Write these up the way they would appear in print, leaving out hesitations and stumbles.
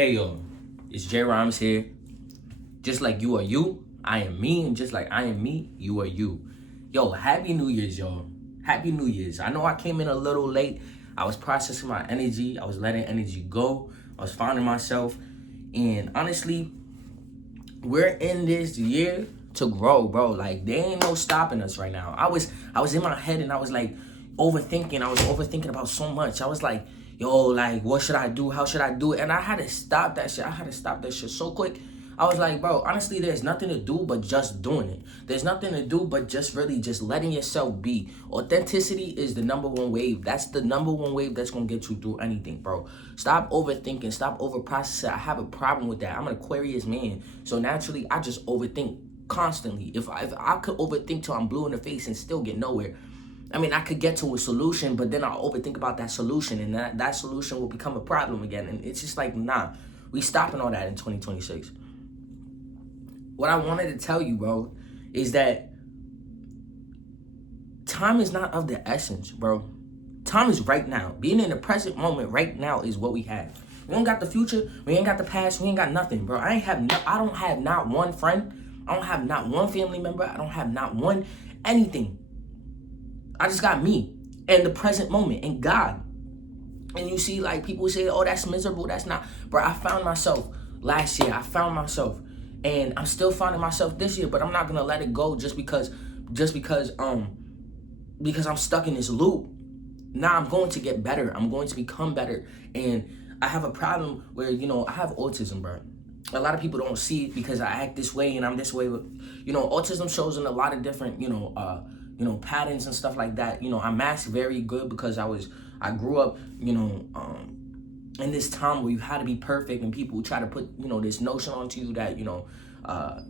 Hey yo, it's J Rhymes here. Just like you are you, I am me, and just like I am me, you are you. Yo, happy New Year's, yo. Happy New Year's. I know I came in a little late. I was processing my energy. I was letting energy go. I was finding myself. And honestly, we're in this year to grow, bro. Like there ain't no stopping us right now. I was in my head and I was like overthinking. I was overthinking about so much. I was like, yo, like what should I do? How should I do it? And I had to stop that shit. I had to stop that shit so quick. I was like, bro, honestly, there's nothing to do but just doing it. There's nothing to do but just really just letting yourself be. Authenticity is the number one wave. That's the number one wave that's gonna get you through anything, bro. Stop overthinking. Stop overprocessing. I have a problem with that. I'm an Aquarius man, so naturally, I just overthink constantly. If I could overthink till I'm blue in the face and still get nowhere, I mean, I could get to a solution, but then I'll overthink about that solution, and that solution will become a problem again. And it's just like, nah, we stopping all that in 2026. What I wanted to tell you, bro, is that time is not of the essence, bro. Time is right now. Being in the present moment right now is what we have. We don't got the future. We ain't got the past. We ain't got nothing, bro. I don't have not one friend. I don't have not one family member. I don't have not one anything. I just got me and the present moment and God. And you see, like, people say, oh, that's miserable. That's not. Bro, I found myself last year. I found myself. And I'm still finding myself this year, but I'm not gonna let it go just because I'm stuck in this loop. Now I'm going to get better. I'm going to become better. And I have a problem where, I have autism, bro. A lot of people don't see it because I act this way and I'm this way. But, autism shows in a lot of different, patterns and stuff like that. I mask very good because I grew up, in this time where you had to be perfect and people try to put, this notion onto you that,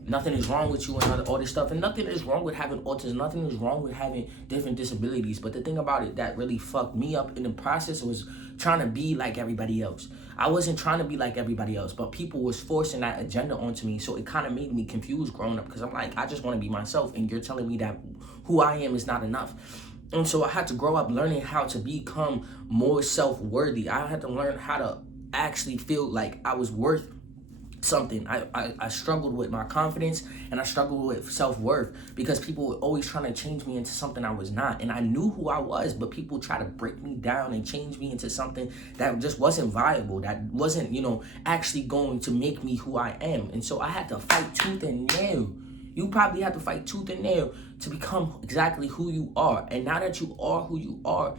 nothing is wrong with you and all this stuff. And nothing is wrong with having autism. Nothing is wrong with having different disabilities. But the thing about it that really fucked me up in the process was trying to be like everybody else. I wasn't trying to be like everybody else, but people was forcing that agenda onto me. So it kind of made me confused growing up because I'm like, I just want to be myself. And you're telling me that who I am is not enough. And so I had to grow up learning how to become more self-worthy. I had to learn how to actually feel like I was worth something. I struggled with my confidence and I struggled with self-worth because people were always trying to change me into something I was not. And I knew who I was, but people try to break me down and change me into something that just wasn't viable, that wasn't, actually going to make me who I am. And so I had to fight tooth and nail. You probably have to fight tooth and nail to become exactly who you are. And now that you are who you are,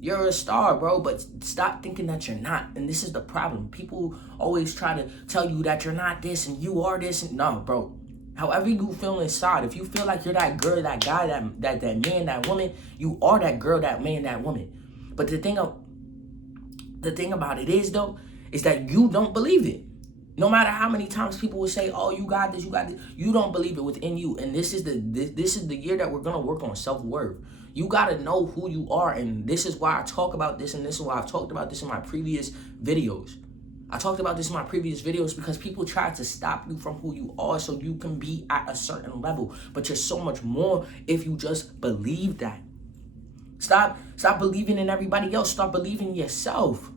you're a star, bro. But stop thinking that you're not. And this is the problem. People always try to tell you that you're not this and you are this. And no, bro. However you feel inside, if you feel like you're that girl, that guy, that man, that woman, you are that girl, that man, that woman. But the thing about it is, though, is that you don't believe it. No matter how many times people will say, oh, you got this, you don't believe it within you. And this is the year that we're going to work on self-worth. You got to know who you are. And this is why I talk about this. And this is why I've talked about this in my previous videos. I talked about this in my previous videos because people try to stop you from who you are so you can be at a certain level. But you're so much more if you just believe that. Stop believing in everybody else. Start believing in yourself.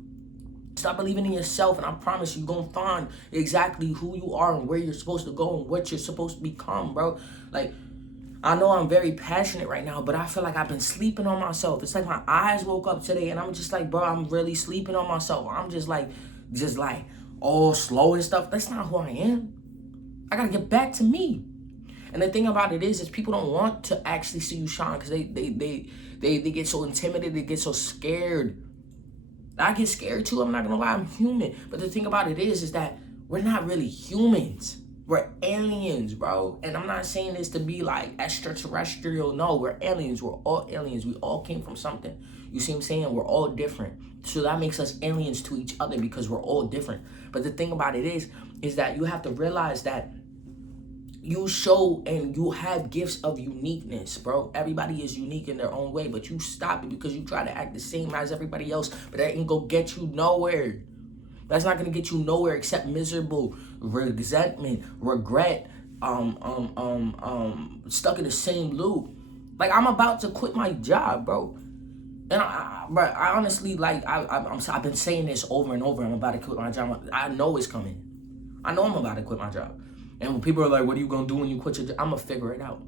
Stop believing in yourself, and I promise you're going to find exactly who you are and where you're supposed to go and what you're supposed to become, bro. Like, I know I'm very passionate right now, but I feel like I've been sleeping on myself. It's like my eyes woke up today, and I'm just like, bro, I'm really sleeping on myself. I'm just like all slow and stuff. That's not who I am. I got to get back to me. And the thing about it is people don't want to actually see you shine because they get so intimidated, they get so scared. I get scared too, I'm not gonna lie, I'm human. But the thing about it is that we're not really humans. We're aliens, bro. And I'm not saying this to be like extraterrestrial. No, we're aliens. We're all aliens. We all came from something. You see what I'm saying? We're all different. So that makes us aliens to each other because we're all different. But the thing about it is that you have to realize that you show and you have gifts of uniqueness, bro. Everybody is unique in their own way, but you stop it because you try to act the same as everybody else, but that ain't gonna get you nowhere. That's not gonna get you nowhere except miserable, resentment, regret, stuck in the same loop. Like, I'm about to quit my job, bro. And I honestly, like, I've been saying this over and over. I'm about to quit my job. I know it's coming. I know I'm about to quit my job. And when people are like, what are you going to do when you quit your job? I'm going to figure it out.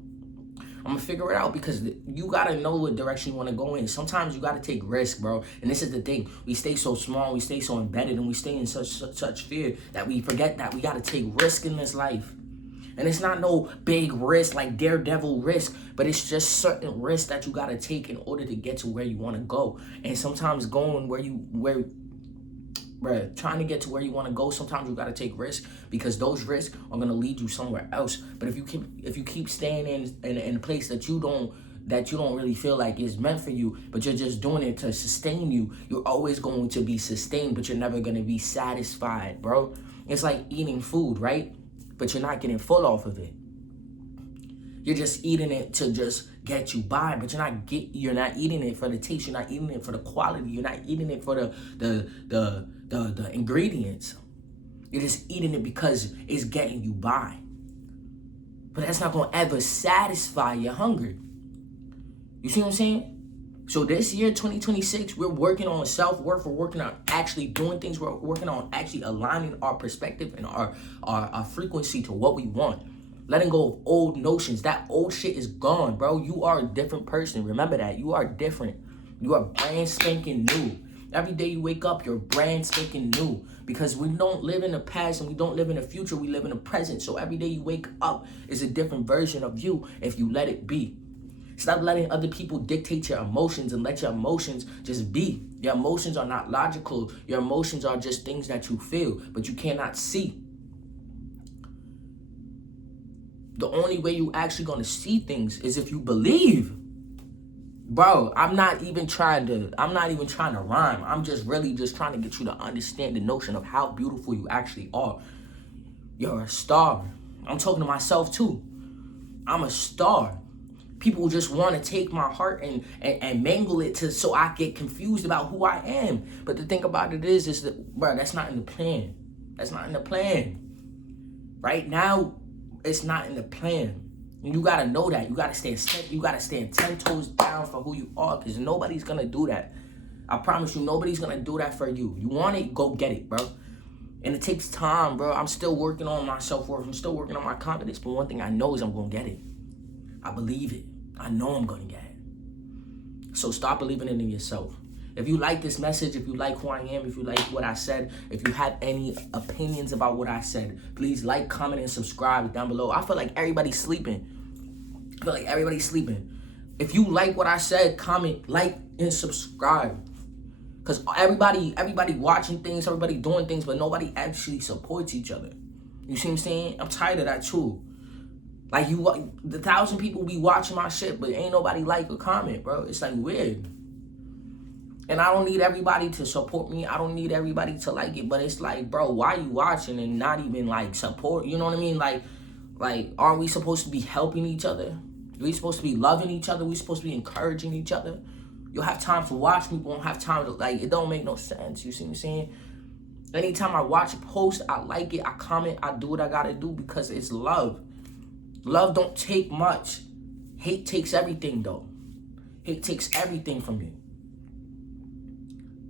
I'm going to figure it out because you got to know what direction you want to go in. Sometimes you got to take risk, bro. And this is the thing. We stay so small. We stay so embedded. And we stay in such fear that we forget that we got to take risk in this life. And it's not no big risk, like daredevil risk, but it's just certain risks that you got to take in order to get to where you want to go. And sometimes going trying to get to where you want to go, sometimes you got to take risks because those risks are going to lead you somewhere else. But if you keep staying in a place that you don't really feel like is meant for you, but you're just doing it to sustain you, you're always going to be sustained, but you're never going to be satisfied, bro. It's like eating food, right? But you're not getting full off of it. You're just eating it to just get you by, but you're not eating it for the taste. You're not eating it for the quality. You're not eating it for the ingredients. You're just eating it because it's getting you by. But that's not gonna ever satisfy your hunger. You see what I'm saying? So this year, 2026, we're working on self-worth. We're working on actually doing things. We're working on actually aligning our perspective and our frequency to what we want. Letting go of old notions. That old shit is gone, bro. You are a different person. Remember that. You are different. You are brand spanking new. Every day you wake up, you're brand spanking new. Because we don't live in the past and we don't live in the future. We live in the present. So every day you wake up is a different version of you if you let it be. Stop letting other people dictate your emotions and let your emotions just be. Your emotions are not logical. Your emotions are just things that you feel, but you cannot see. The only way you actually gonna see things is if you believe. Bro, I'm not even trying to rhyme. I'm just really just trying to get you to understand the notion of how beautiful you actually are. You're a star. I'm talking to myself too. I'm a star. People just want to take my heart and mangle it so I get confused about who I am. But the thing about it is that, bro, that's not in the plan. That's not in the plan. Right now, it's not in the plan. And you gotta know that. You gotta stand 10 toes down for who you are, because nobody's gonna do that. I promise you, nobody's gonna do that for you. You want it, go get it, bro. And it takes time, bro. I'm still working on my self-worth. I'm still working on my confidence. But one thing I know is I'm gonna get it. I believe it. I know I'm gonna get it. So stop believing it in yourself. If you like this message, if you like who I am, if you like what I said, if you have any opinions about what I said, please like, comment, and subscribe down below. I feel like everybody's sleeping. If you like what I said, comment, like, and subscribe. Because everybody watching things, everybody doing things, but nobody actually supports each other. You see what I'm saying? I'm tired of that too. Like, the 1,000 people be watching my shit, but ain't nobody like or comment, bro. It's like weird. And I don't need everybody to support me. I don't need everybody to like it. But it's like, bro, why you watching and not even like support? You know what I mean? Like, aren't we supposed to be helping each other? We supposed to be loving each other. We supposed to be encouraging each other. You'll have time to watch me, but won't have time to, like, it don't make no sense. You see what I'm saying? Anytime I watch a post, I like it, I comment, I do what I gotta do because it's love. Love don't take much. Hate takes everything, though. Hate takes everything from you.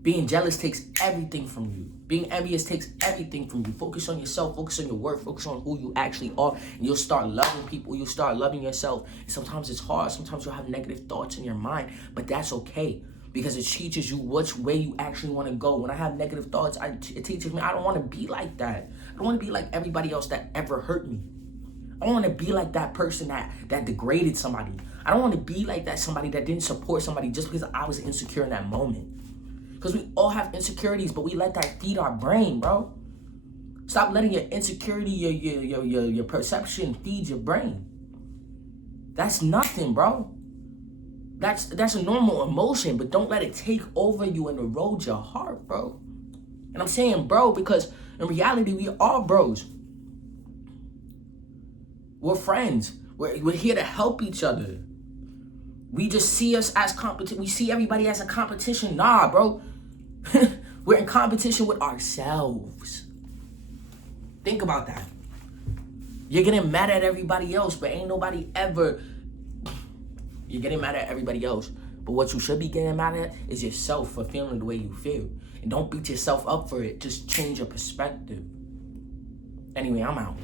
Being jealous takes everything from you. Being envious takes everything from you. Focus on yourself. Focus on your work. Focus on who you actually are. And you'll start loving people. You'll start loving yourself. And sometimes it's hard. Sometimes you'll have negative thoughts in your mind. But that's okay. Because it teaches you which way you actually want to go. When I have negative thoughts, it teaches me I don't want to be like that. I don't want to be like everybody else that ever hurt me. I don't want to be like that person that degraded somebody. I don't want to be like that somebody that didn't support somebody just because I was insecure in that moment. Because we all have insecurities, but we let that feed our brain, bro. Stop letting your insecurity, your perception feed your brain. That's nothing, bro. That's a normal emotion, but don't let it take over you and erode your heart, bro. And I'm saying bro because in reality, we are bros. We're friends. We're here to help each other. We just see us as competition. We see everybody as a competition. Nah, bro. We're in competition with ourselves. Think about that. You're getting mad at everybody else, but ain't nobody ever... You're getting mad at everybody else, But what you should be getting mad at is yourself for feeling the way you feel. And don't beat yourself up for it. Just change your perspective. Anyway, I'm out.